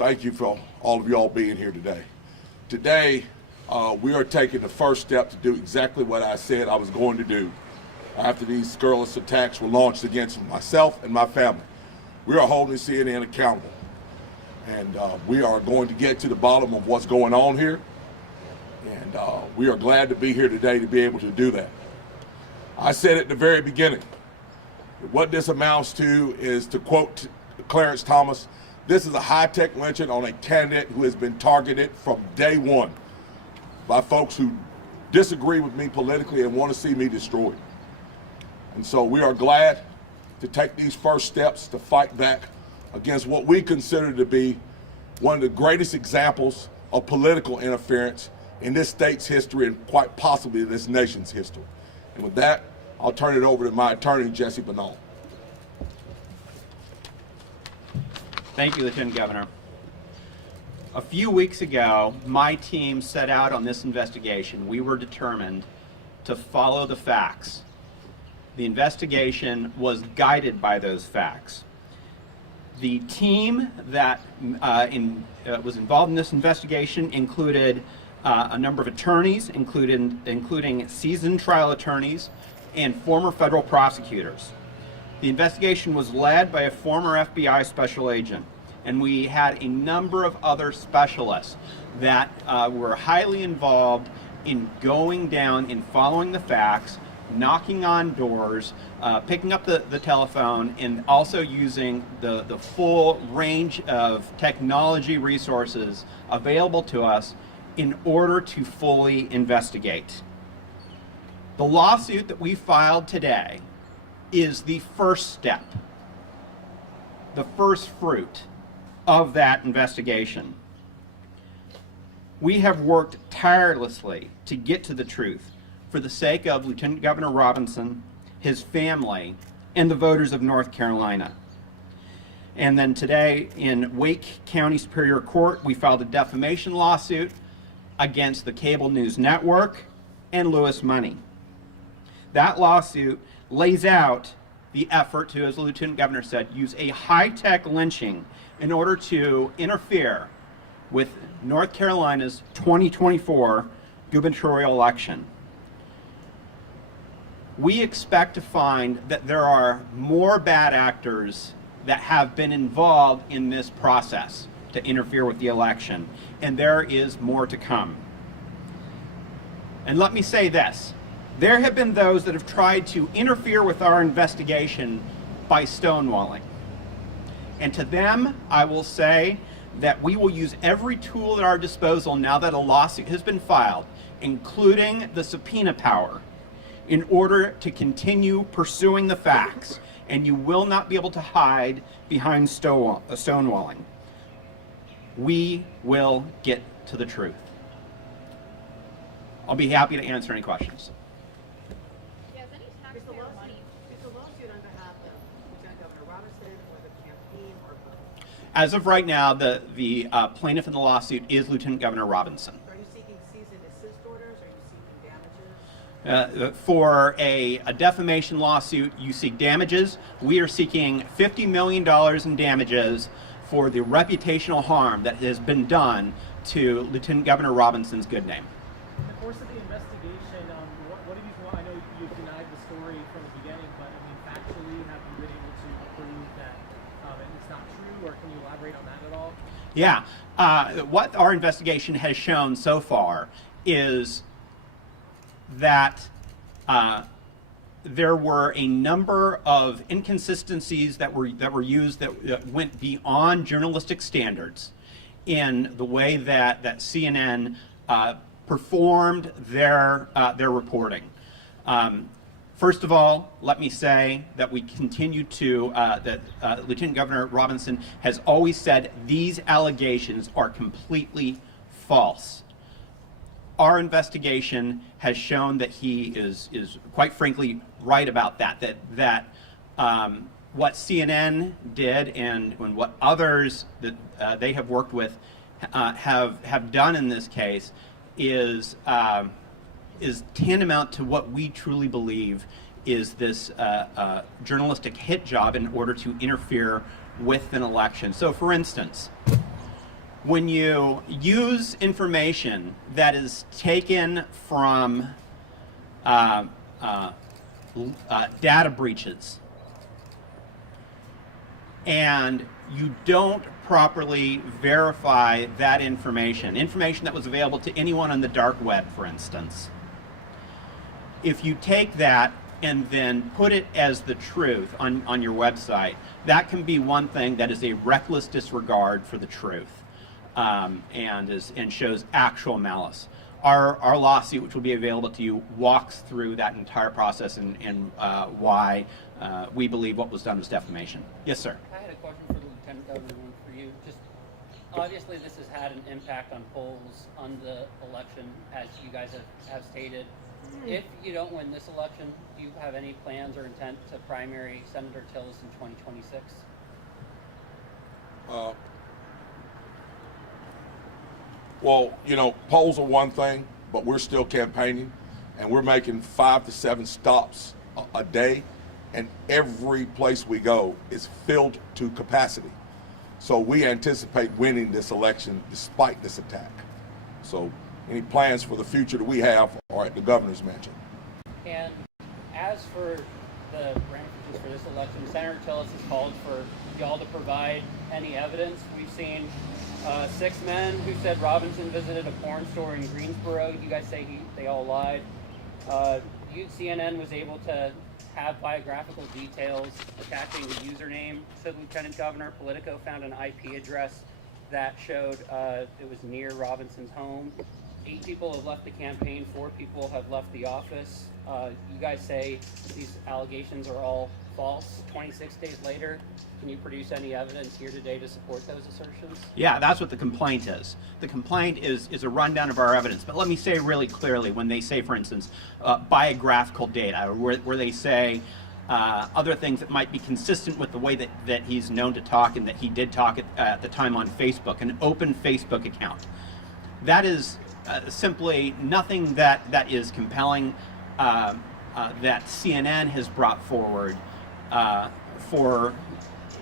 Thank you for all of y'all being here today. Today, we are taking the first step to do exactly what I said I was going to do after these scurrilous attacks were launched against myself and my family. We are holding CNN accountable, and we are going to get to the bottom of what's going on here, and we are glad to be here today to be able to do that. I said at the very beginning, what this amounts to is, to quote Clarence Thomas, this is a high-tech lynching on a candidate who has been targeted from day one by folks who disagree with me politically and want to see me destroyed. And so we are glad to take these first steps to fight back against what we consider to be one of the greatest examples of political interference in this state's history and quite possibly this nation's history. And with that, I'll turn it over to my attorney, Jesse Binnall. Thank you, Lieutenant Governor. A few weeks ago, my team set out on this investigation. We were determined to follow the facts. The investigation was guided by those facts. The team that was involved in this investigation included a number of attorneys, including seasoned trial attorneys and former federal prosecutors. The investigation was led by a former FBI special agent, and we had a number of other specialists that were highly involved in going down and following the facts, knocking on doors, picking up the telephone, and also using the full range of technology resources available to us in order to fully investigate. The lawsuit that we filed today is the first step, the first fruit of that investigation. We have worked tirelessly to get to the truth for the sake of Lieutenant Governor Robinson, his family, and the voters of North Carolina. And then today in Wake County Superior Court, we filed a defamation lawsuit against the cable news network and Lewis Money. That lawsuit lays out the effort to, as the Lieutenant Governor said, use a high-tech lynching in order to interfere with North Carolina's 2024 gubernatorial election. We expect to find that there are more bad actors that have been involved in this process to interfere with the election, and there is more to come. And let me say this. There have been those that have tried to interfere with our investigation by stonewalling. And to them, I will say that we will use every tool at our disposal now that a lawsuit has been filed, including the subpoena power, in order to continue pursuing the facts. And you will not be able to hide behind stonewalling. We will get to the truth. I'll be happy to answer any questions. As of right now, the plaintiff in the lawsuit is Lieutenant Governor Robinson. Are you seeking cease and desist orders, or are you seeking damages? For a defamation lawsuit, you seek damages. We are seeking $50 million in damages for the reputational harm that has been done to Lieutenant Governor Robinson's good name. In the course of the investigation, what have you, I know you've denied the story from the beginning, but I mean, factually, have you been able to prove that it's not true, or can you elaborate on that at all? Yeah. What our investigation has shown so far is that there were a number of inconsistencies that were used that went beyond journalistic standards in the way that CNN performed their reporting. First of all, let me say that we continue to, that Lieutenant Governor Robinson has always said these allegations are completely false. Our investigation has shown that he is quite frankly right about that, what CNN did and what others that they have worked with have done in this case is tantamount to what we truly believe is this journalistic hit job in order to interfere with an election. So for instance, when you use information that is taken from data breaches and you don't properly verify that information that was available to anyone on the dark web, for instance, if you take that and then put it as the truth on your website, that can be one thing that is a reckless disregard for the truth, and shows actual malice. Our lawsuit, which will be available to you, walks through that entire process and why we believe what was done was defamation. Yes, sir. I had a question for the Lieutenant Governor, one for you. Just obviously this has had an impact on polls on the election, as you guys have stated. If you don't win this election, do you have any plans or intent to primary Senator Tillis in 2026? Well, you know, polls are one thing, but we're still campaigning, and we're making 5 to 7 stops a day, and every place we go is filled to capacity. So we anticipate winning this election despite this attack. So any plans for the future that we have are at the governor's mansion. And as for the ramifications for this election, Senator Tillis has called for y'all to provide any evidence. We've seen 6 men who said Robinson visited a porn store in Greensboro. You guys say they all lied. CNN was able to have biographical details attaching the username to Lieutenant Governor. Politico found an IP address that showed it was near Robinson's home. 8 people have left the campaign, 4 people have left the office. You guys say these allegations are all false. 26 days later, can you produce any evidence here today to support those assertions? Yeah, that's what the complaint is. The complaint is a rundown of our evidence. But let me say really clearly, when they say, for instance, biographical data, where they say other things that might be consistent with the way that he's known to talk and that he did talk at the time on Facebook, an open Facebook account. That is simply nothing that is compelling that CNN has brought forward for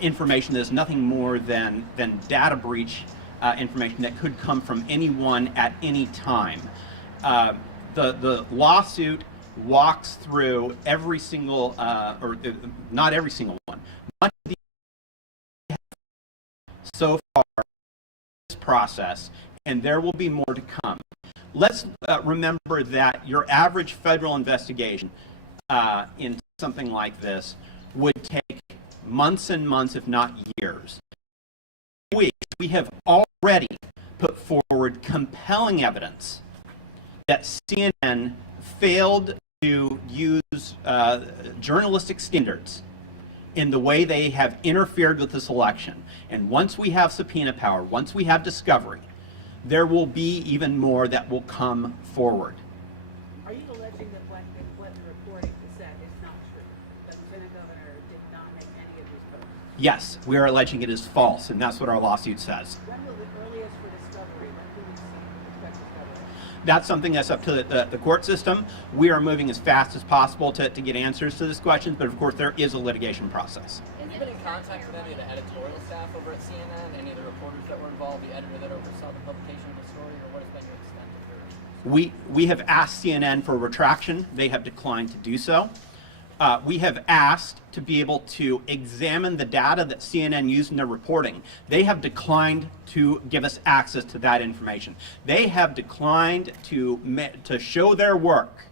information that is nothing more than data breach information that could come from anyone at any time. The lawsuit walks through every single, or not every single one, much of the so far this process, and there will be more to come. Let's remember that your average federal investigation in something like this would take months and months, if not years. We have already put forward compelling evidence that CNN failed to use journalistic standards in the way they have interfered with this election. And once we have subpoena power, once we have discovery, there will be even more that will come forward. Are you alleging that what the reporting said is not true? That Lieutenant Governor did not make any of these posts? Yes, we are alleging it is false, and that's what our lawsuit says. When will the earliest for discovery? When can we expect discovery? That's something that's up to the court system. We are moving as fast as possible to get answers to this question, but of course there is a litigation process. Have you been in contact with any of the editorial staff over at CNN, any of the reporters that were involved, the editor that oversaw the publication of the story, or what has been your extent of your... We have asked CNN for retraction. They have declined to do so. We have asked to be able to examine the data that CNN used in their reporting. They have declined to give us access to that information. They have declined to show their work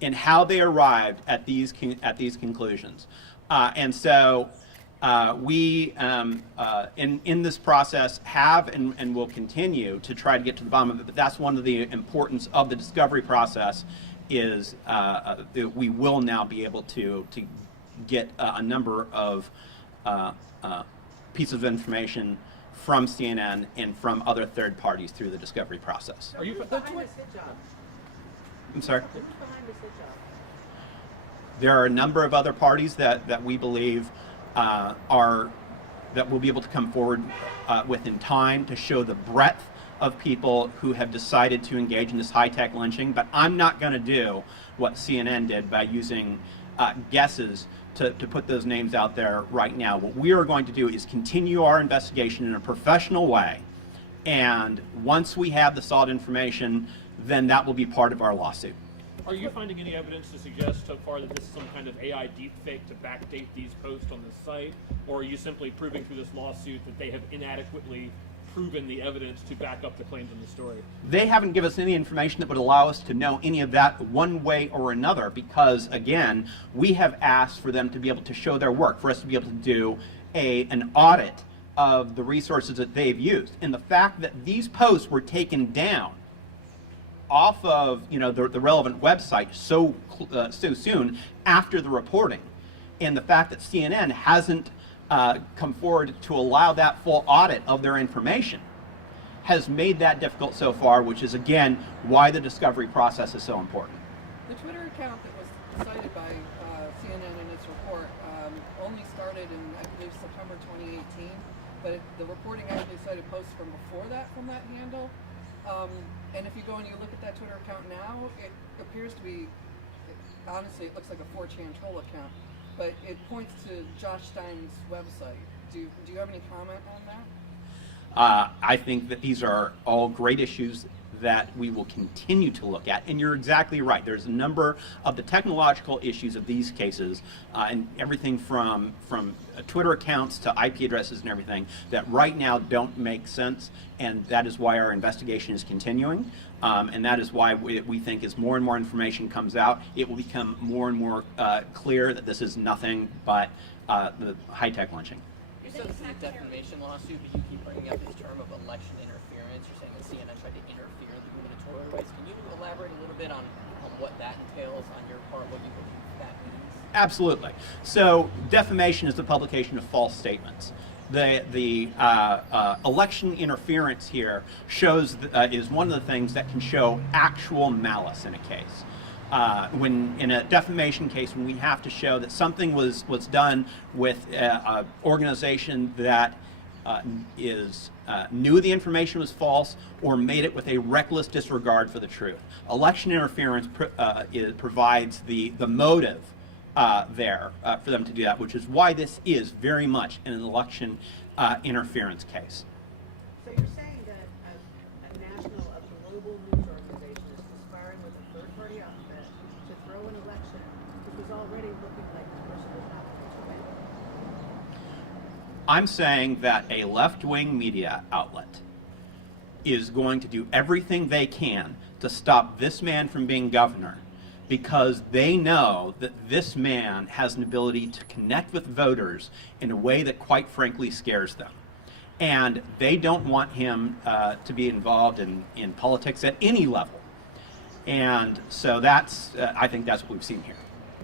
in how they arrived at these conclusions. And so we, in this process, have and will continue to try to get to the bottom of it. But that's one of the importance of the discovery process is we will now be able to get a number of pieces of information from CNN and from other third parties through the discovery process. Are you Who's behind this hit job? I'm sorry? Who's behind this hit job? There are a number of other parties that we believe that will be able to come forward within time to show the breadth of people who have decided to engage in this high-tech lynching, but I'm not going to do what CNN did by using guesses to put those names out there right now. What we are going to do is continue our investigation in a professional way And once we have the solid information, then that will be part of our lawsuit. Are you finding any evidence to suggest so far that this is some kind of AI deepfake to backdate these posts on this site? Or are you simply proving through this lawsuit that they have inadequately proven the evidence to back up the claims in the story? They haven't given us any information that would allow us to know any of that one way or another because, again, we have asked for them to be able to show their work, for us to be able to do an audit of the resources that they've used. And the fact that these posts were taken down off of the relevant website so soon after the reporting, and the fact that CNN hasn't come forward to allow that full audit of their information has made that difficult so far, which is again why the discovery process is so important. The Twitter account that was cited by CNN in its report only started in, I believe, September 2018, but the reporting actually cited posts from before that from that handle. And if you go and you look at that Twitter account now, it appears to be, honestly, it looks like a 4chan troll account, but it points to Josh Stein's website. Do you have any comment on that? I think that these are all great issues that we will continue to look at. And you're exactly right. There's a number of the technological issues of these cases, and everything from Twitter accounts to IP addresses and everything that right now don't make sense. And that is why our investigation is continuing. And that is why we think as more and more information comes out, it will become more and more clear that this is nothing but the high-tech lynching. You said this is a defamation lawsuit, but you keep bringing up this term of election interference. You're saying that CNN tried to interfere in the gubernatorial race. Can you elaborate a little bit on what that entails on your part, what you believe that means? Absolutely. So defamation is the publication of false statements. The election interference here shows is one of the things that can show actual malice in a case. When in a defamation case, when we have to show that something was done with an organization that knew the information was false or made it with a reckless disregard for the truth. Election interference provides the motive there for them to do that, which is why this is very much an election interference case. So you're saying that a national, a global news organization is conspiring with a third-party outfit to throw an election, which was already looking like the person was not going to win? I'm saying that a left-wing media outlet is going to do everything they can to stop this man from being governor because they know that this man has an ability to connect with voters in a way that quite frankly scares them. And they don't want him to be involved in politics at any level. And so that's, I think that's what we've seen here.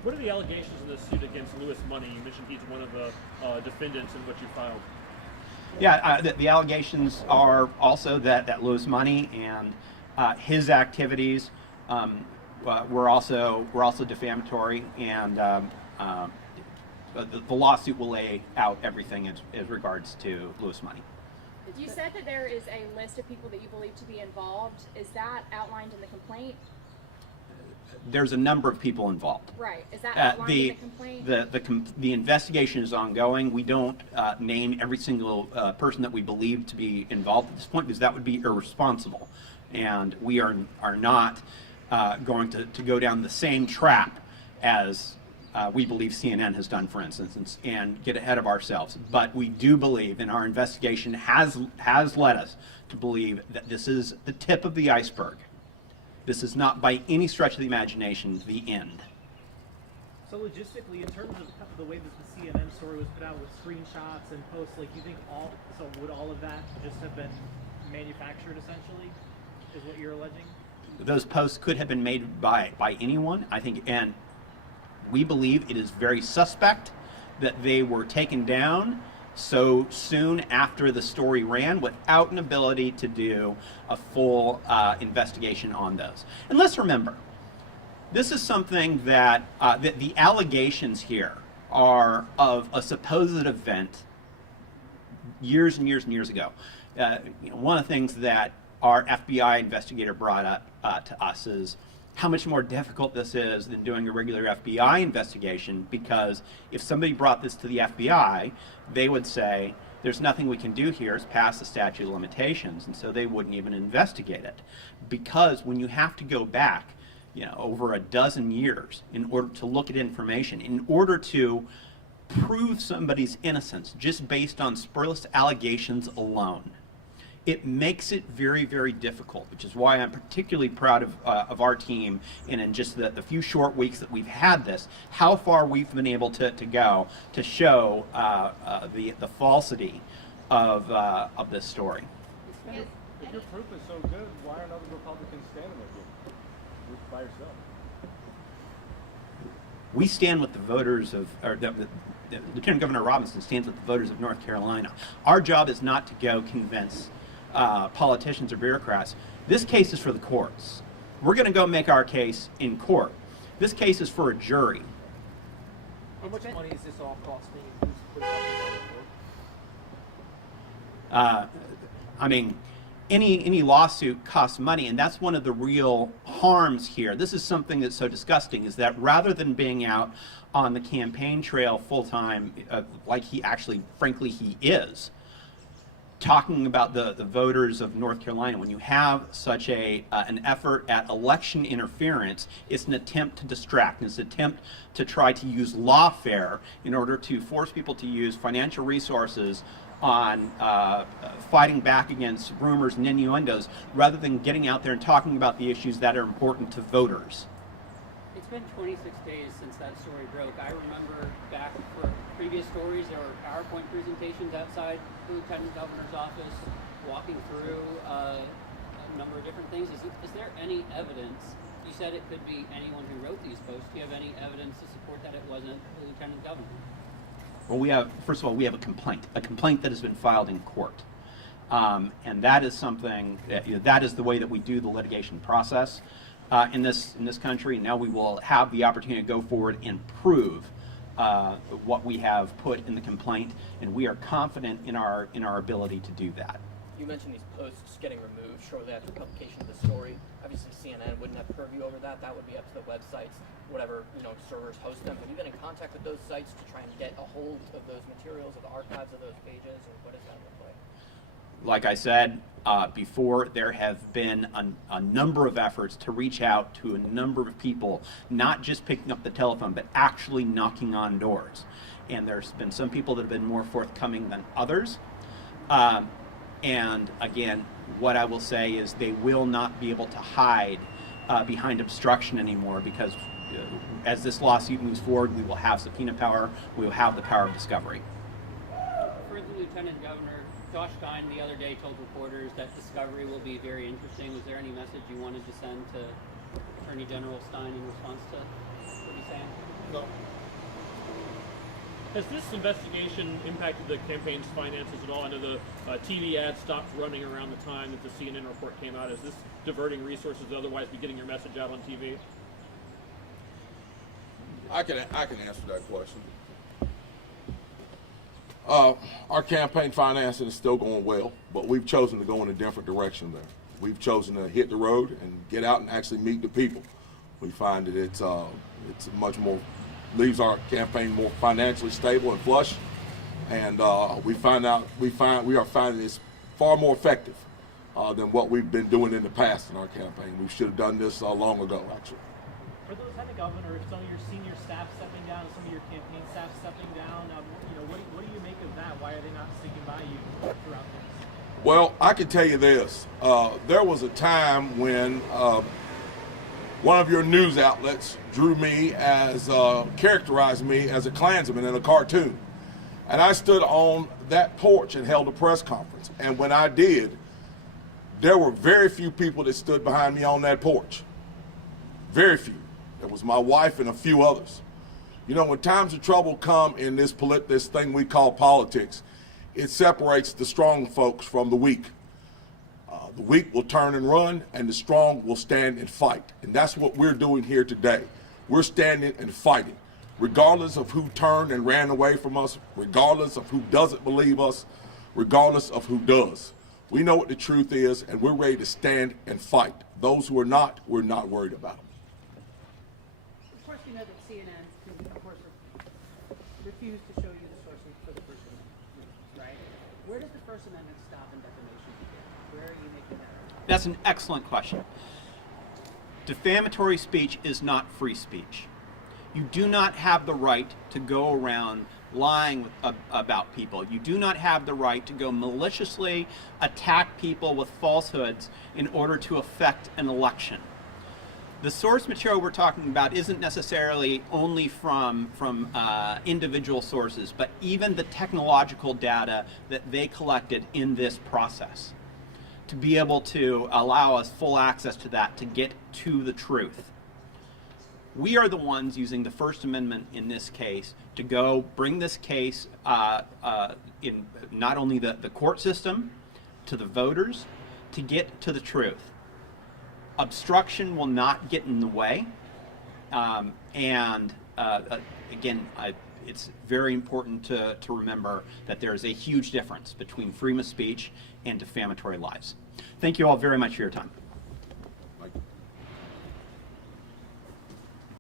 What are the allegations in this suit against Louis Money? You mentioned he's one of the defendants in what you filed. Yeah, the allegations are also that Louis Money and his activities were also defamatory, and the lawsuit will lay out everything as regards to Louis Money. You said that there is a list of people that you believe to be involved. Is that outlined in the complaint? There's a number of people involved. Right. Is that outlined in the complaint? The investigation is ongoing. We don't name every single person that we believe to be involved at this point because that would be irresponsible. And we are not going to go down the same trap as we believe CNN has done, for instance, and get ahead of ourselves. But we do believe, and our investigation has led us to believe that this is the tip of the iceberg. This is not by any stretch of the imagination the end. So logistically, in terms of the way that the CNN story was put out with screenshots and posts, like, you think would all of that just have been manufactured essentially, is what you're alleging? Those posts could have been made by anyone, I think, and we believe it is very suspect that they were taken down so soon after the story ran without an ability to do a full investigation on those. And let's remember, this is something that the allegations here are of a supposed event years and years and years ago. One of the things that our FBI investigator brought up to us is how much more difficult this is than doing a regular FBI investigation, because if somebody brought this to the FBI, they would say there's nothing we can do here. It's past the statute of limitations, and so they wouldn't even investigate it. Because when you have to go back, over a dozen years in order to look at information, in order to prove somebody's innocence just based on spurious allegations alone, it makes it very, very difficult, which is why I'm particularly proud of our team, and in just the few short weeks that we've had this, how far we've been able to go to show the falsity of this story. If your proof is so good, why aren't other Republicans standing with you? You're by yourself. We stand with the voters of, Lieutenant Governor Robinson stands with the voters of North Carolina. Our job is not to go convince politicians or bureaucrats. This case is for the courts. We're going to go make our case in court. This case is for a jury. How much money is this all costing? Who's putting up I mean, any lawsuit costs money, and that's one of the real harms here. This is something that's so disgusting, is that rather than being out on the campaign trail full-time, like he actually, frankly, he is, talking about the voters of North Carolina, when you have such an effort at election interference, it's an attempt to distract. It's an attempt to try to use lawfare in order to force people to use financial resources on fighting back against rumors and innuendos, rather than getting out there and talking about the issues that are important to voters. It's been 26 days since that story broke. I remember back for previous stories, there were PowerPoint presentations outside the Lieutenant Governor's office, walking through a number of different things. Is there any evidence? You said it could be anyone who wrote these posts. Do you have any evidence to support that it wasn't the Lieutenant Governor? Well, first of all, we have a complaint that has been filed in court. And that is something, that is the way that we do the litigation process in this country. Now we will have the opportunity to go forward and prove what we have put in the complaint, and we are confident in our ability to do that. You mentioned these posts getting removed shortly after publication of the story. Obviously, CNN wouldn't have purview over that. That would be up to the websites, whatever servers host them. Have you been in contact with those sites to try and get a hold of those materials, of the archives of those pages, or what does that look like? Like I said before, there have been a number of efforts to reach out to a number of people, not just picking up the telephone, but actually knocking on doors. And there's been some people that have been more forthcoming than others. And again, what I will say is they will not be able to hide behind obstruction anymore, because as this lawsuit moves forward, we will have subpoena power, we will have the power of discovery. For the Lieutenant Governor, Josh Stein the other day told reporters that discovery will be very interesting. Was there any message you wanted to send to Attorney General Stein in response to what he's saying? No. Has this investigation impacted the campaign's finances at all? I know the TV ads stopped running around the time that the CNN report came out. Is this diverting resources to otherwise be getting your message out on TV? I can answer that question. Our campaign financing is still going well, but we've chosen to go in a different direction there. We've chosen to hit the road and get out and actually meet the people. We find that it's much more, leaves our campaign more financially stable and flush, and we are finding it's far more effective than what we've been doing in the past in our campaign. We should have done this long ago, actually. For the Lieutenant Governor, some of your senior staff stepping down, some of your campaign staff stepping down, what do you make of that? Why are they not sticking by you throughout this? Well, I can tell you this. There was a time when one of your news outlets characterized me as a Klansman in a cartoon. And I stood on that porch and held a press conference. And when I did, there were very few people that stood behind me on that porch. Very few. It was my wife and a few others. When times of trouble come in this thing we call politics, it separates the strong folks from the weak. The weak will turn and run, and the strong will stand and fight. And that's what we're doing here today. We're standing and fighting, regardless of who turned and ran away from us, regardless of who doesn't believe us, regardless of who does. We know what the truth is, and we're ready to stand and fight. Those who are not, we're not worried about them. Of course, you know that CNN can, of course, refuse to show you the sources for the person, right? where does the First Amendment stop and defamation begin? Where are you making that argument? That's an excellent question. Defamatory speech is not free speech. You do not have the right to go around lying about people. You do not have the right to go maliciously attack people with falsehoods in order to affect an election. The source material we're talking about isn't necessarily only from individual sources, but even the technological data that they collected in this process, to be able to allow us full access to that to get to the truth. We are the ones using the First Amendment in this case to go bring this case in not only the court system, to the voters, to get to the truth. Obstruction will not get in the way. Again, it's very important to remember that there is a huge difference between freedom of speech and defamatory lies. Thank you all very much for your time.